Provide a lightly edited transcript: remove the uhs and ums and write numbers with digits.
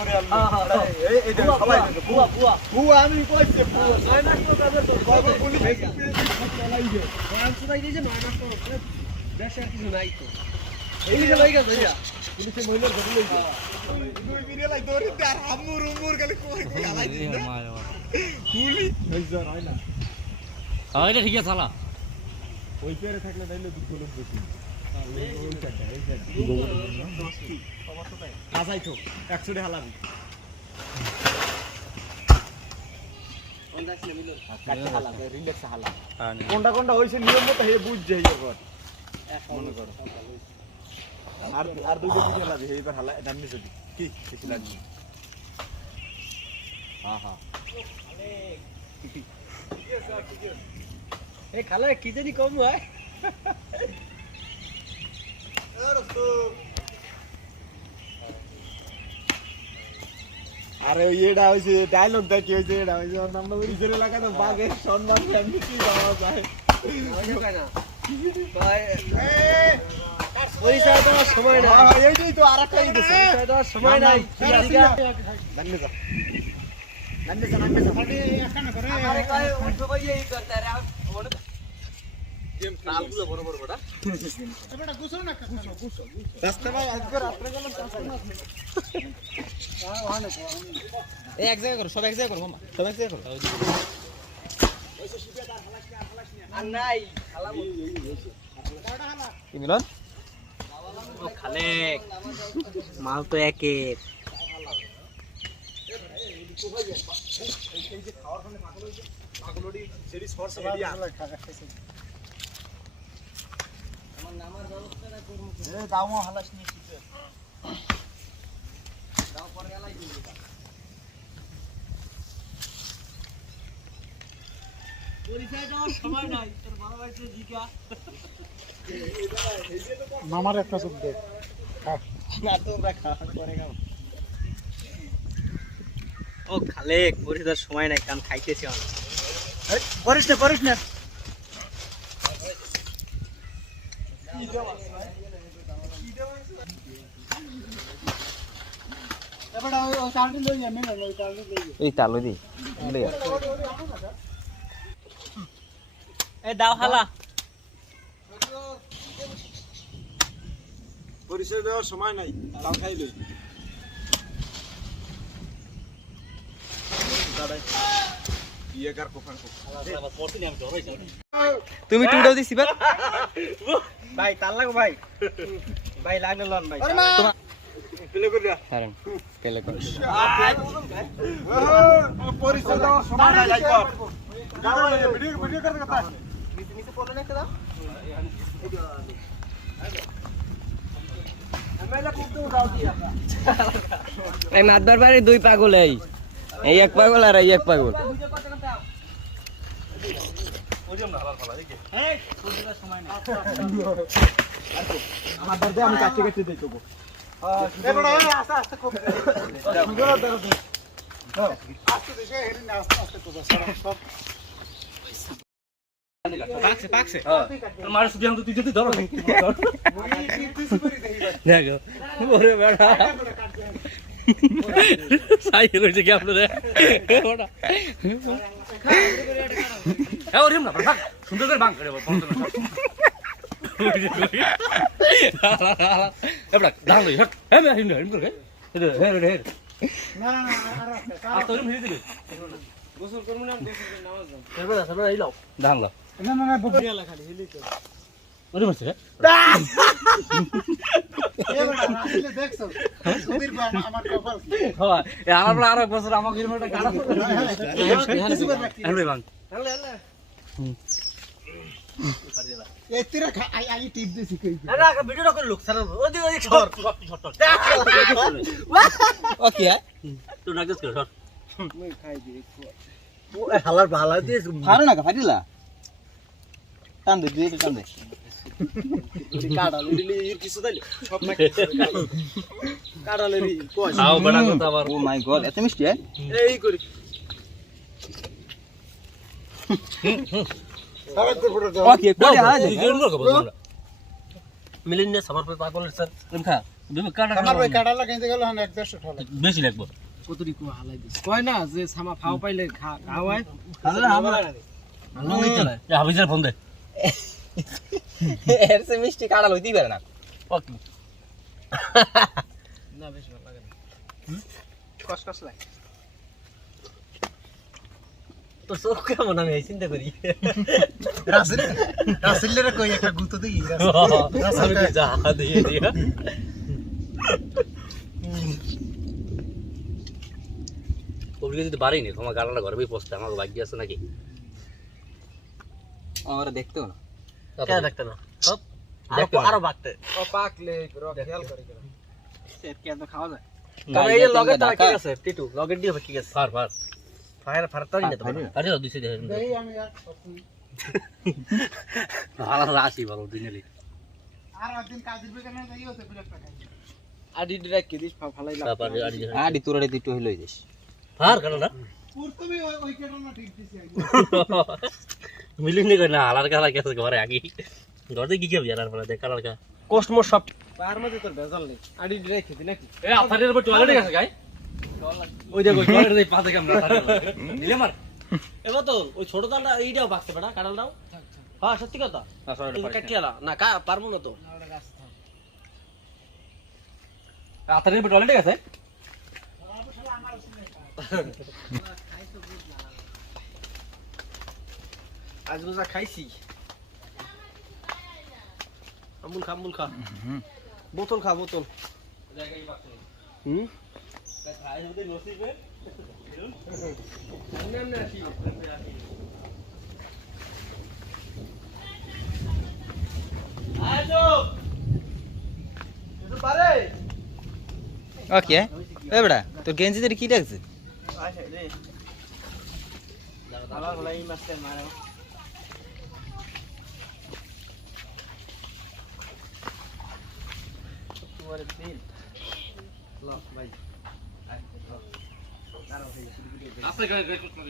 করে এই সবাই বুয়া বুয়া বুয়া আমি কইছি বুয়া 9 মাস তো তাদের বাবা বলি চালাই দে মাংস নাই দিছে 9 মাস তো দেশে কিছু নাই তো এই যে লাইগা ধরিয়া পুলিশে মহিলার ধরে লইছে দুই বিরে লাই ধরে আর হামুর উমুর গলি কই আলাই দিছে কুলি হইজার হয় না এটা ঠিক আছে শালা ওই পেরে থাকলে তাইলে দুটো লোক বেশি ওই কাটা এই যে সমস্যা নাই আজাই তো 100 টাকা হালাবি অন্দাজ মিলো কাটা হালাবে রিল্যাক্স হালা কোনটা কোনটা হইছে নিয়ম মতো হে বুঝ যাই এবার মনে করো আর দুটো দিকে হালাবি এইবার হালা ডান্নি যদি কি কিছু লাগবে হ্যাঁ হ্যাঁ এই খালা কি জানি কম হয় আরে ওই এটা হইছে ডায়লগটা কি হইছে এটা হইছে আমরা ওইজরে লাগানো বাঘের সম্মান এমনি কি পাওয়া যায় না ভাই পরিচয় দেওয়ার সময় নাই এইটাই তো আরেকটাই দিছে পরিচয় দেওয়ার সময় নাই জানলে যা আরে কয় উঠো ভাই এই করতে রে ওটা গেম তালগুলো বড় বড় বড় এটা গুছো না গুছো রাস্তা ভাই আজকে রাত্রে গেলাম এই এক জায়গা করো সব এক জায়গা করো মামা সব এক জায়গা করো ওইসব শিপে তার হালাস আর নাই হালাবো কি মিলন ও খালেক মাল তো একের এই যে খাওয়ার জন্য পাগল হইছে পাগলডি সেরি সরস এরিয়া আমার নামার ব্যবস্থাটা করব এ দাও হালাস নি শিপে দাও পরে আলাই দিই পরিচয় দেওয়ার সময় নাই তোর বড় ভাইতে জিকা মামার একটা চুপ দে না তোমরা খাওয়া করে খাও ও খালেক পরিচয় সময় নাই কাম খাইতেছি আমি করিস না এই তালু দি এই দাও হালা পরিচয় দেওয়ার সময় নাই তাও খাই লই ইয়েকার কোফান তুমি টুডাও দিছি বা ভাই তাল লাগো ভাই ভাই লাগলে লন ভাই প্লে করে যা হারেন পেলে কর পরিচয় দেওয়ার সময় নাই যাই কর গাও ভিডিও করতে কথা নিচে পড়লে না দাও এই মাতবার বাড়ি দুই পাগল এই এক পাগল আর এই এক পাগল আমার দরজা আমি কাছে কাছে দিয়ে দেবো আস্তে খুব আস্তে দেশে হেরি না আস্তে তো সব পাকছে তোর মার সুদি তুই যদি ধরো দেখো ওরে বেটা সাইকেল হইছে কি আপনারে ওটা হ্যাঁ ওরে না ভাগ সুন্দর করে ভাঙ করে বন্ধ না এবড়া দাঁড় লই হট হ্যাঁ আমি হিন্দ হিন্দ করে হে না আর তোর হিন্দ দিবি গোসল করব না গোসল করে নামাজ যাও সরবে এই লাও দাঁড় লাও না বড়িয়া খালি হেলি তো ওরে মারছে এ বড়া আসলে দেখছো সুবীর আমার কপাল কি হ্যাঁ এ আমার আর এক বছর আমাকে এরকম একটা গাড়া আরে ভাঙ হলে এ তেরা আই টিপ দিছি কই আরে আগে ভিডিওটা করে লোক সারা ওদি সর ওকে তুই নাগস কর সর মই খাই দিই ও হালার ভালা দিয়ে ফারে না ফাটিলা টান দে দিয়ে টান দে কাড়ালে দিলি এর কিছু দাইলে সব না কাড়ালে রি কই আও বড় কথা আবার ও মাই গড এত মিষ্টি এই করি সারাতে ফটো দাও ওকে কোয়া হারা মিলিন না সবার পর পাগল স্যার তুমি খা বিবে কাটা আমার ভাই কাটা লাগাইতে গেল হন 1-1.5 ঠলে বেশি লাগবে কতরি কো হালাই দিস কয় না যে সামা ফাও পাইলে খাওয়ায় তাহলে আমরা হাবিজের ফোন দে এর সে মিষ্টি কাটা লইতেই পারে না ওকে না বেশ ভালো লাগে না কস লাগে তো চোখ কেমন আমি এই চিন্তা করি রাসেলের কই একটা গুতো দেই রাসেল যা দিয়ে দিয়া ওগুলো যদি বাড়ি নি তোমার গাড়াটা ঘরে বই পৌঁছতে আমার ভাগ্য আছে নাকি আমরা দেখতেও না কে দেখতে না সব আরো বাকতে ও পাকলে খেয়াল করে কেন সেট কে তো খাওয়া যায় তবে এই লগে তো কি আছে টিটু লগে দিয়ে কি আছে ফার ফার ফায়ার তাই না তো আরে দুইছে দে দেই আমি আর ভালো রাশি ভালো দিনেলি আর একদিন কাজের বেকানে যাই হতে বিরক্ত খাই আডি রাখি দিস ফালাই লাগ তারপর আড়ি আডি তোরে দিতে হইলই দিস ফার কাটা পুরতুমি ওই কেটল না ঠিক দিছি মিলিনি কই না আলার কালা গেছে ঘরে আগে ঘরে কি কি বিয়ার পরে দেখ কালার কা কষ্টমর সব পার মধ্যে তোর ভেজাল নেই আডি রাখি দি নাকি এ আফারের উপর টয়লেটে গেছে গাই ওই দেখো টয়লেটে দেই পাতে কাম না নিলে মার এবার তো ওই ছোট দালটা এইটাও বাকতে পারে কাটালটাও হ্যাঁ সত্যি কথা কাটিয়ালা না পারবো না তো আফারের উপর টয়লেটে গেছে আজ বুঝা খাইছি আমুল খা বোতল খা বোতল হুম খাই হতে নসিবে সামনে আসি আজো এটা পারে ওকে এ বড়া তোর গেঞ্জিতে কি লাগছে আচ্ছা রে আবার বলাই মাস্টার মারো তোমার দিন লো ভাই আপনি গায়ে গায়ে করতে